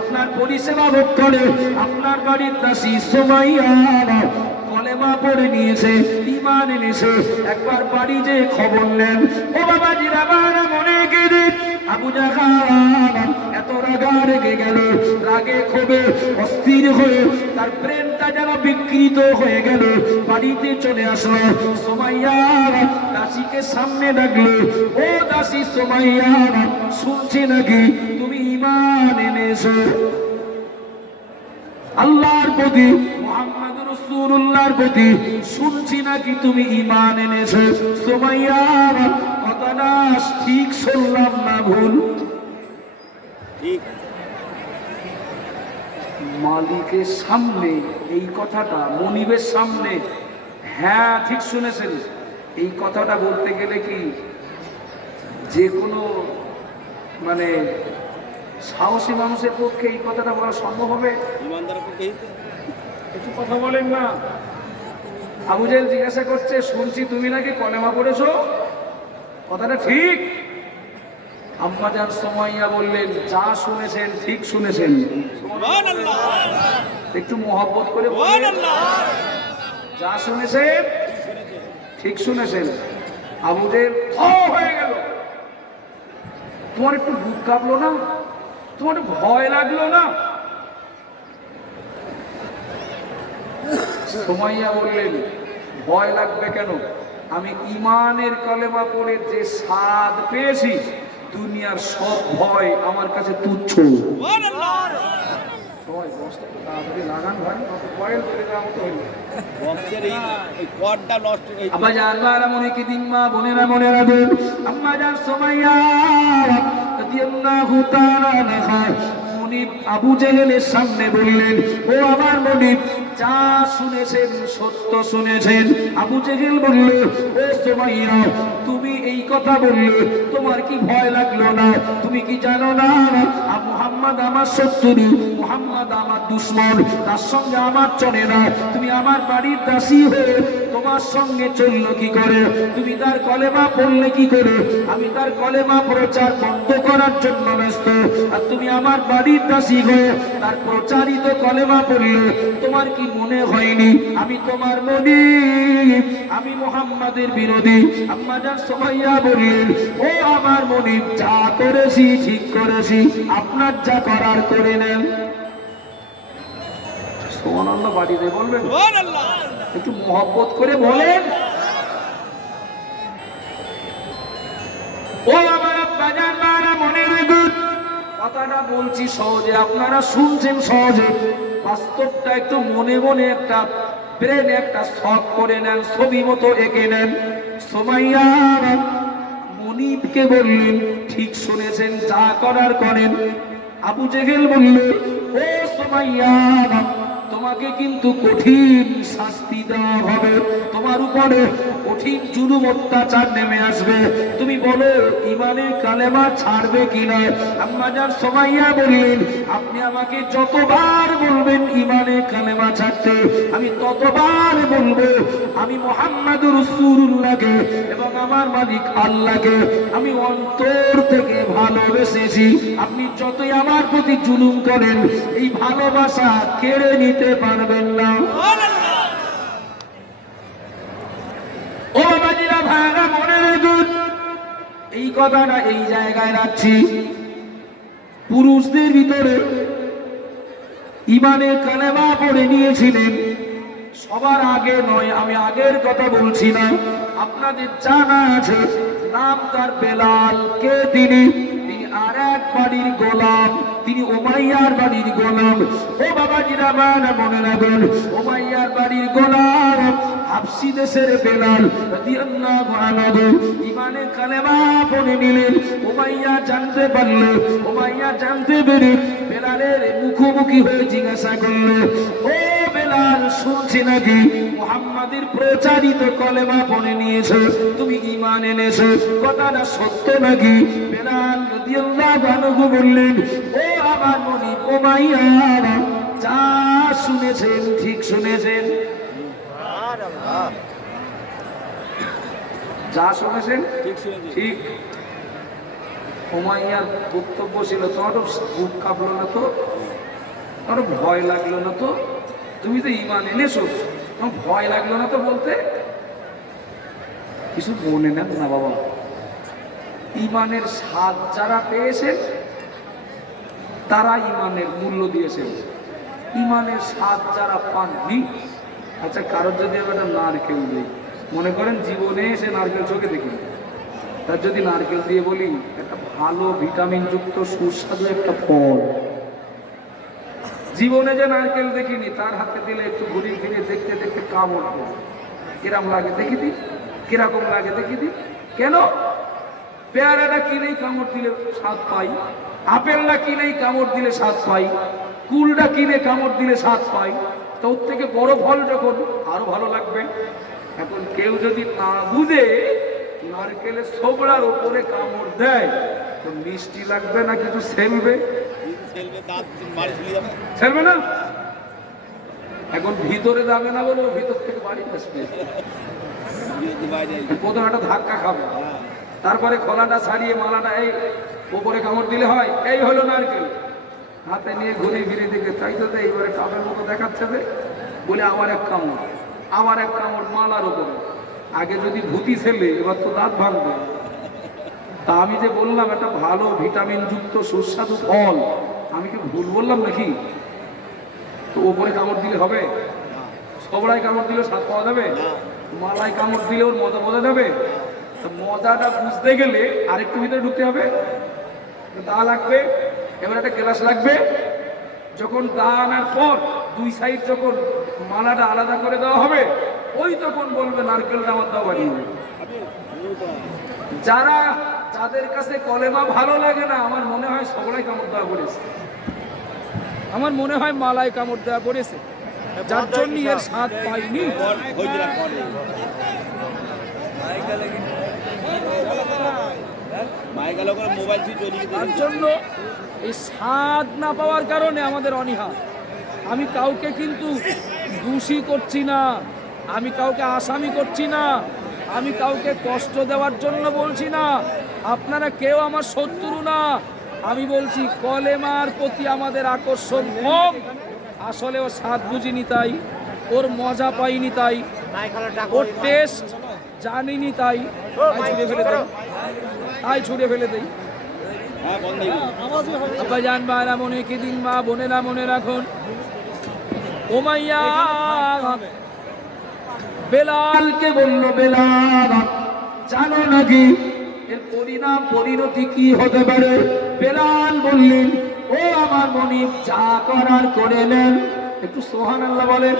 আপনার পরিষেবা ভোগ করে। আপনার বাড়ির দাসী সুমাইয়া কলেমা পড়ে নিয়েছে, ঈমান এনেছে। একবার বাড়ি যে খবর নেন। ও বাবাজি আমার মনে কেঁদে আবু জাহাল এত রেগে গেল, রাগে ক্ষোভে অস্থির হয়ে তার প্রেমটা যেন বিকৃত হয়ে গেল। বাড়িতে চলে আসলো। সুমাইয়া দাসীকে সামনে ডাকলো, ও দাসী সুমাইয়া, শুনছি নাকি তুমি ঈমান এনেছো আল্লাহর প্রতি, মুহাম্মদ রাসূলুল্লাহর প্রতি। শুনছি নাকি তুমি ঈমান এনেছো। সুমাইয়া কথাটা ঠিক শুনলাম না ভুল? ঠিক। মালিকের সামনে এই কথাটা, মনিবের সামনে, হ্যাঁ ঠিক শুনেছেন, এই কথাটা বলতে গেলে কি যে কোনো মানে সাহসী মানুষের পক্ষে এই কথাটা বলা সম্ভব হবে? একটু কথা বলেন না। আবু জেহেল জিজ্ঞাসা করছে, শুনছি তুমি নাকি কলেমা পড়েছো, কথাটা ঠিক? আম্মা জান সুমাইয়া বললেন, যা শুনেছেন ঠিক শুনেছেন। একটু মহব্বত করে বলেন, যা শুনেছেন ঠিক শুনেছেন। আবু জেহেল হয়ে গেল। তোমার একটু বুক কাঁপলো না? তোমার ভয় লাগলো না? সুমাইয়া বললেন, ভয় লাগবে কেন? আমি ঈমানের কলেমা পড়ে যে স্বাদ পেয়েছি, দুনিয়ার সব ভয় আমার কাছে তুচ্ছ। আবু জেহেলের সামনে বললেন, ও আমার মনিব, যা শুনেছেন সত্য শুনেছেন। আবু জেহেল বলল, ও সুমাইয়া, তুমি এই কথা বললে, তোমার কি ভয় লাগলো না? তুমি কি জানো না মুহাম্মদ আমার শত্রু, মুহাম্মদ আমার দুশমন, তার সঙ্গে আমার চলে না। তুমি আমার বাড়ির দাসী হয়ে তোমার সঙ্গে চললো কি করে? তুমি তার কলেমা পড়লে কি করে? আমি তার কলেমা প্রচার বন্ধ করার জন্য ব্যস্ত, আর তুমি আমার বাড়ির দাসী হয়ে তার প্রচারিত কলেমা পড়লে। তোমার কি মনে হয়নি আমি তোমার মনিব, আমি মুহাম্মাদের বিরোধী? আম্মা জান সুমাইয়া বললেন, ও আমার মনিব, যা করেছি ঠিক করেছি, আপনার যা করার করে নেন। সুবহানাল্লাহ বাড়িতে বলবেন, একটু মহব্বত করে বলেন। ও আমার আব্বা জান মারা, মনে রাখুন কথাটা বলছি সহজে, আপনারা শুনছেন সহজে, বাস্তবটা একটু মনে মনে একটা ব্রেনে একটা শখ করে নেন, ছবি মতো এঁকে নেন। সুমাইয়া মনিবকে বললেন, ঠিক শুনেছেন, যা করার করেন। আবু জেহেল বলল, ও সুমাইয়া, তোমাকে কিন্তু কঠিন শাস্তি দেওয়া হবে, তোমার উপরে কঠিন জুলুম অত্যাচার নেমে আসবে। তুমি বলো ঈমানের কালেমা ছাড়বে কিনা? আম্মা জান সুমাইয়া বললেন, আপনি আমাকে যতবার বলবেন ঈমানের কালেমা ছাড়তে, আমি ততবার বলবো আমি মুহাম্মাদুর রাসূলুল্লাহকে এবং আমার মালিক আল্লাহকে আমি অন্তর থেকে ভালোবেসেছি। আপনি যতই আমার প্রতি জুলুম করেন, এই ভালোবাসা কেড়ে নিতে পারবেন না। ও বাবাজিরা, ভাইরা, মনে রাখুন এই কথাটা এই জায়গায় রাখছি। পুরুষদের ভিতরে ঈমানের কালেমা পড়ে নিয়েছিলেন সবার আগে নয়, আমি আগের কথা বলছি না, আপনাদের জানা আছে নাম তার বেলাল। কে তিনি? আর এক বাড়ির গোলাম, তিনি উমাইয়ার বাড়ির গোলাম। ও বাবাজিরা মনে রাখবেন, উমাইয়ার বাড়ির গোলাম হাবশী দেশের বেলাল রাদিয়াল্লাহু আনহু ঈমানে কালেমা পড়ে নিলেন। উমাইয়া জানতে পারল, উমাইয়া জানতে পেরে বেলালের মুখোমুখি হয়ে জিজ্ঞাসা করল, ও বেলাল, শুনছি নাকি মুহাম্মাদের প্রচারিত কলেমা পড়ে নিয়েছো, তুমি ঈমান এনেছো, কথাটা সত্য নাকি? বেলাল রাদিয়াল্লাহু আনহু বললেন, ও আমার মনিব উমাইয়া, যা শুনেছেন ঠিক শুনেছেন, যা শুনেছেন ঠিক। উমাইয়ার বক্তব্য ছিল, তোমার বুক কাঁপলো না তো, তোমার ভয় লাগলো না তো, তুমি তো ঈমান এনেছো, তোমার ভয় লাগলো না তো বলতে? কিছু মনে নেন না বাবা, ঈমানের স্বাদ যারা পেয়েছেন তারা ঈমানের মূল্য দিয়েছেন, ঈমানের স্বাদ যারা পাননি। আচ্ছা, কারোর যদি একটা নারকেল দিই, মনে করেন জীবনে সে নারকেল চোখে দেখি, তার যদি নারকেল দিয়ে বলি একটা ভালো ভিটামিন যুক্ত সুস্বাদু একটা ফল, জীবনে যে নারকেল দেখিনি তার হাতে দিলে একটু ঘুরে ফিরে দেখতে দেখতে কামড় দেয়, কিরকম লাগে দেখি দি, কিরকম লাগে দেখি দি। কেন? পেয়ারাটা কিনেই কামড় দিলে স্বাদ পাই, আপেলটা কিনেই কামড় দিলে স্বাদ পাই, কুলটা কিনে কামড় দিলে স্বাদ পাই, তো ওর থেকে বড় ফল যখন আরো ভালো লাগবে। এখন কেউ যদি না বুঝে নারকেলের ছোবড়ার উপরে কামড় দেয়, তো মিষ্টি লাগবে না কিছু সেলবে? সেলবে না। এখন ভিতরে যাবে না বলে ভিতর থেকে বাড়ি আসবে, প্রথমে একটা ধাক্কা খাবে, তারপরে খোলাটা ছাড়িয়ে মালাটা এই উপরে কামড় দিলে হয়। এই হলো নারকেল, হাতে নিয়ে ঘুরে ফিরে দেখে তাই তো এইবারে কাপের মতো দেখাচ্ছে যে, বলে আবার এক কামড়, আবার এক কামড় মালার উপরে। আগে যদি ভূতি ছেলে, এবার তো দাঁত ভাঙবে। তা আমি যে বললাম একটা ভালো ভিটামিন যুক্ত সুস্বাদু ফল, আমি কি ভুল বললাম নাকি? তো ওপরে কামড় দিলে হবে? সবড়ায় কামড় দিলে স্বাদ পাওয়া যাবে? মালায় কামড় দিলে ওর মজা বোঝা যাবে? মজাটা বুঝতে গেলে আরেকটু ভিতরে ঢুকতে হবে, দা লাগবে, এবার একটা গ্লাস লাগবে। যখন দা আনার পর দুই সাইড যখন মালাটা আলাদা করে দেওয়া হবে, ওই তখন বলবে নারকেলটা আমার দাও বানিয়ে। যারা যাদের কাছে কলেমা ভালো লাগে না, আমার মনে হয় সবলাই কামড় দেওয়া করেছে, আমার মনে হয় মালায় কামড় দেওয়া করেছে, যার জন্য এর স্বাদ পাইনি। তার জন্য এই স্বাদ না পাওয়ার কারণে আমাদের অনীহা। আমি কাউকে কিন্তু দোষী করছি না, আমি কাউকে আসামি করছি না, আমি কাউকে কষ্ট দেওয়ার জন্য বলছি না, আপনারা কেউ আমার শত্রু না। আমি বলছি কলেমার প্রতি আমাদের আকর্ষণ কম, আসলে ও স্বাদ বুঝিনি তাই, ওর মজা পাইনি তাই, ওর টেস্ট জানিনি তাই, তাই ছুড়ে ফেলে দেই। আব্বা জান ভাইরা মনে কি দিন, মা বোনেরা মনে রাখুন, উমাইয়া বেলালকে বলল, বেলাল জানো নাকি এর পরিণাম পরিণতি কি হতে পারে? বেলাল বললেন, ও আমার মনিব, যা করার করে নেন। একটু সুবহানাল্লাহ বলেন।